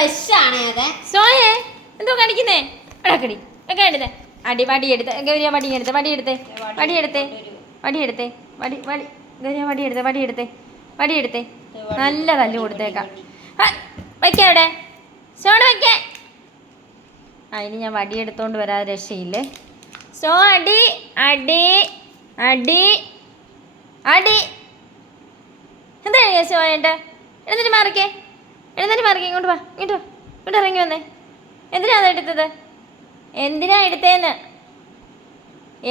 ബ്രഷാണ് അത്. സോയേ എന്തോ കാണിക്കുന്നേ? അടക്കടി ഒക്കെ എടുത്തേ. അടി വടിയെടുത്ത് ഗൗരിയ വടിയെടുത്ത് വടിയെടുത്തേ വടിയെടുത്തേ വടിയെടുത്തേ വടി വടി ഗൗരിയ വടിയെടുത്തേ വടിയെടുത്തേ വടിയെടുത്തേ. നല്ല തല്ല് കൊടുത്തേക്കാം. വയ്ക്കാവിടെ സോണ് വയ്ക്കേ. ഇനി ഞാൻ വടിയെടുത്തോണ്ട് വരാതെ രക്ഷയില്ലേ. സോ അടി അടി അടി അടി. എന്താ സോയൻ്റെ? എഴുന്നേറ്റ് മാറിക്കേ, എഴുന്നേറ്റ് മാറിക്കേ. ഇങ്ങോട്ട് വാ, ഇങ്ങോട്ട് വാ, ഇങ്ങോട്ട് ഇറങ്ങി വന്നേ. എന്തിനാ അത് എടുത്തത്? എന്തിനാ എടുത്തേന്ന്?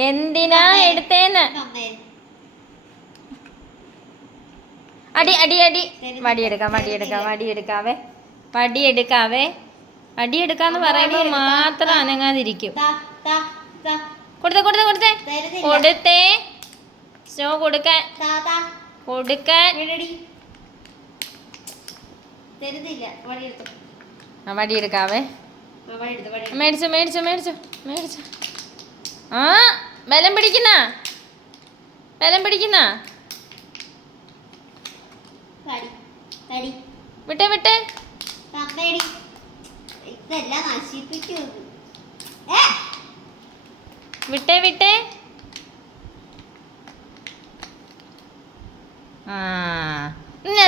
എന്തിനാ എടുത്തേന്ന്? അടി അടി അടി. വടിയെടുക്കാം വടിയെടുക്കാം വടിയെടുക്കാവേ വടിയെടുക്കാവേ. വടിയെടുക്കാന്ന് പറയുമ്പോൾ മാത്രം അനങ്ങാതിരിക്കും. കൊടുത്തേ കൊടുത്തേ കൊടുത്തേ കൊടുത്തേ. സ്നോ കൊടുക്കാൻ കൊടുക്കാൻ. വടിയെടുക്കാവേ. മേടിച്ചോ മേടിച്ചോ മേടിച്ചോ മേടിച്ചോ. ബലം പിടിക്കുന്ന ബലം പിടിക്കുന്ന. വിട്ടേ വിട്ടേ. വിട്ടേ വിട്ടേ.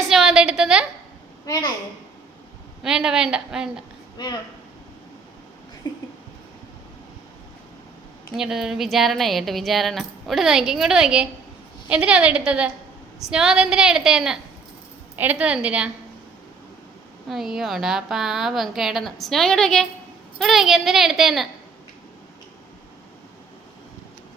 സ്നോ അതെടുത്തത് വേണ്ട വേണ്ട വേണ്ട. ഇങ്ങോട്ട് വിചാരണ കേട്ടോ, വിചാരണ. ഇവിടെ നോക്കി, ഇങ്ങോട്ട് നോക്കിയേ. എന്തിനാ അതെടുത്തത്? സ്നോ അതെന്തിനാ എടുത്തതെന്ന്? എടുത്തത് എന്തിനാ? അയ്യോടാ പാവം കിടന്ന്. സ്നോ ഇങ്ങോട്ട് നോക്കിയേ, ഇങ്ങോട്ട് നോക്കിയേ. എന്തിനാ എടുത്തതെന്ന്?